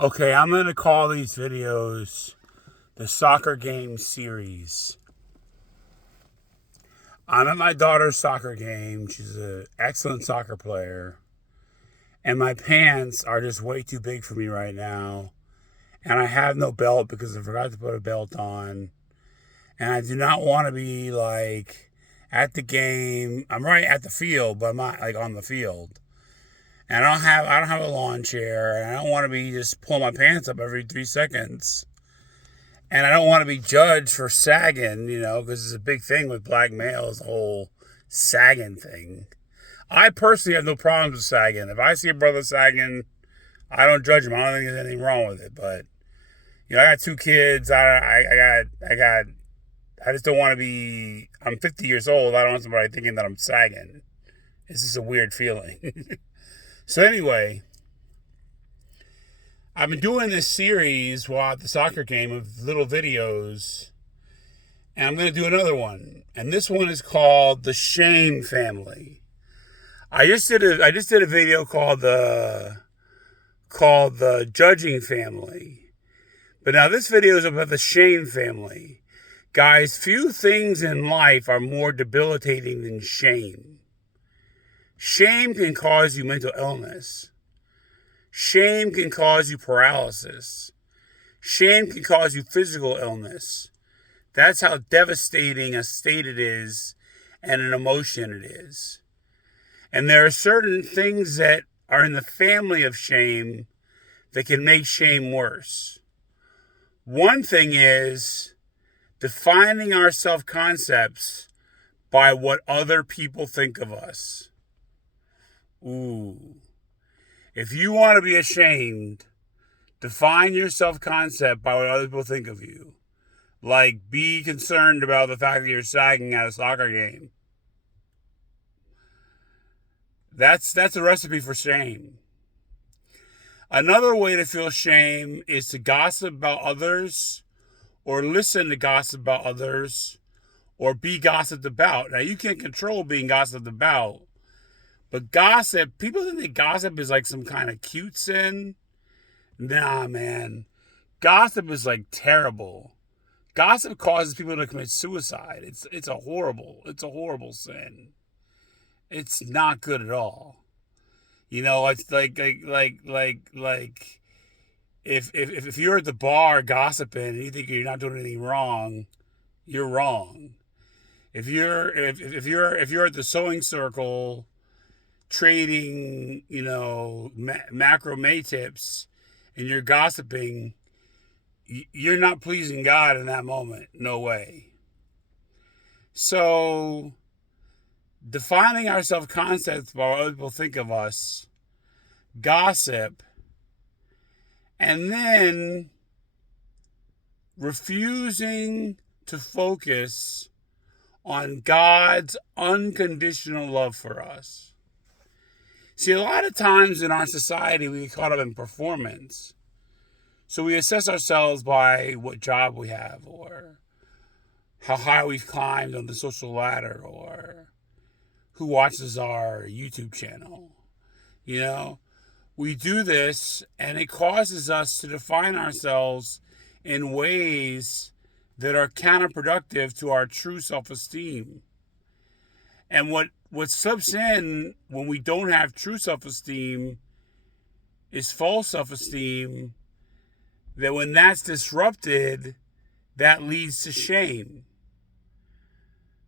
Okay, I'm going to call these videos the soccer game series. I'm at my daughter's soccer game. She's an excellent soccer player. And my pants are just way too big for me right now. And I have no belt because I forgot to put a belt on. And I do not want to be like at the game. I'm right at the field, but I'm not like on the field. And I don't have a lawn chair, and I don't want to be just pulling my pants up every 3 seconds. And I don't want to be judged for sagging, because it's a big thing with black males, the whole sagging thing. I personally have no problems with sagging. If I see a brother sagging, I don't judge him. I don't think there's anything wrong with it. But I got 2 kids. I just don't want to be. I'm 50 years old. I don't want somebody thinking that I'm sagging. It's just a weird feeling. So anyway, I've been doing this series while at the soccer game of little videos, and I'm going to do another one. And this one is called The Shame Family. I just did a video called the Judging Family. But now this video is about the Shame Family. Guys, few things in life are more debilitating than shame. Shame can cause you mental illness. Shame can cause you paralysis. Shame can cause you physical illness. That's how devastating a state it is and an emotion it is. And there are certain things that are in the family of shame that can make shame worse. One thing is defining our self-concepts by what other people think of us. Ooh. If you want to be ashamed, define your self-concept by what other people think of you. Like, be concerned about the fact that you're sagging at a soccer game. That's a recipe for shame. Another way to feel shame is to gossip about others, or listen to gossip about others, or be gossiped about. Now, you can't control being gossiped about. But gossip, people think that gossip is like some kind of cute sin. Nah, man. Gossip is like terrible. Gossip causes people to commit suicide. It's a horrible sin. It's not good at all. It's like if you're at the bar gossiping and you think you're not doing anything wrong, you're wrong. If you're at the sewing circle trading, macrame tips, and you're gossiping, you're not pleasing God in that moment. No way. So, defining our self-concepts by what other people think of us, gossip, and then refusing to focus on God's unconditional love for us. See, a lot of times in our society, we get caught up in performance. So we assess ourselves by what job we have, or how high we've climbed on the social ladder, or who watches our YouTube channel. We do this, and it causes us to define ourselves in ways that are counterproductive to our true self-esteem. And what slips in when we don't have true self-esteem is false self-esteem, that when that's disrupted, that leads to shame.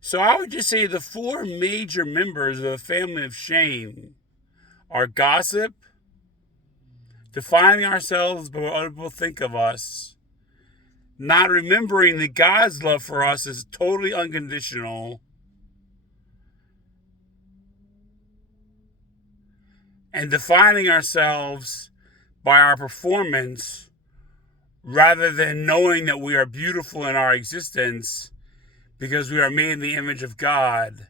So I would just say the 4 major members of the family of shame are gossip, defining ourselves by what other people think of us, not remembering that God's love for us is totally unconditional, and defining ourselves by our performance rather than knowing that we are beautiful in our existence because we are made in the image of God,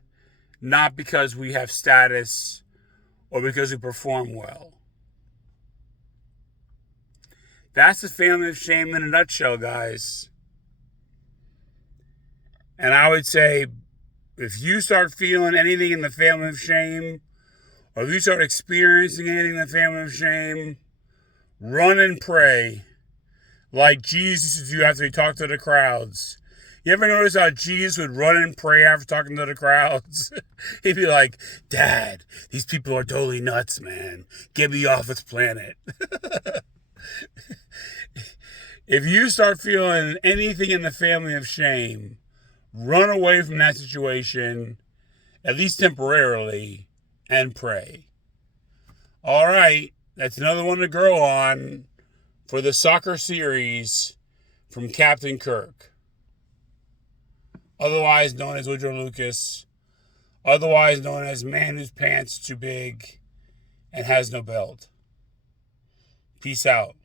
not because we have status or because we perform well. That's the family of shame in a nutshell, guys. And I would say, if you start feeling anything in the family of shame, or if you start experiencing anything in the family of shame, run and pray like Jesus used to do after he talked to the crowds. You ever notice how Jesus would run and pray after talking to the crowds? He'd be like, Dad, these people are totally nuts, man. Get me off this planet. If you start feeling anything in the family of shame, run away from that situation, at least temporarily, and pray. All right, that's another one to grow on for the soccer series from Captain Kirk, otherwise known as Woodrow Lucas, otherwise known as man whose pants too big and has no belt. Peace out.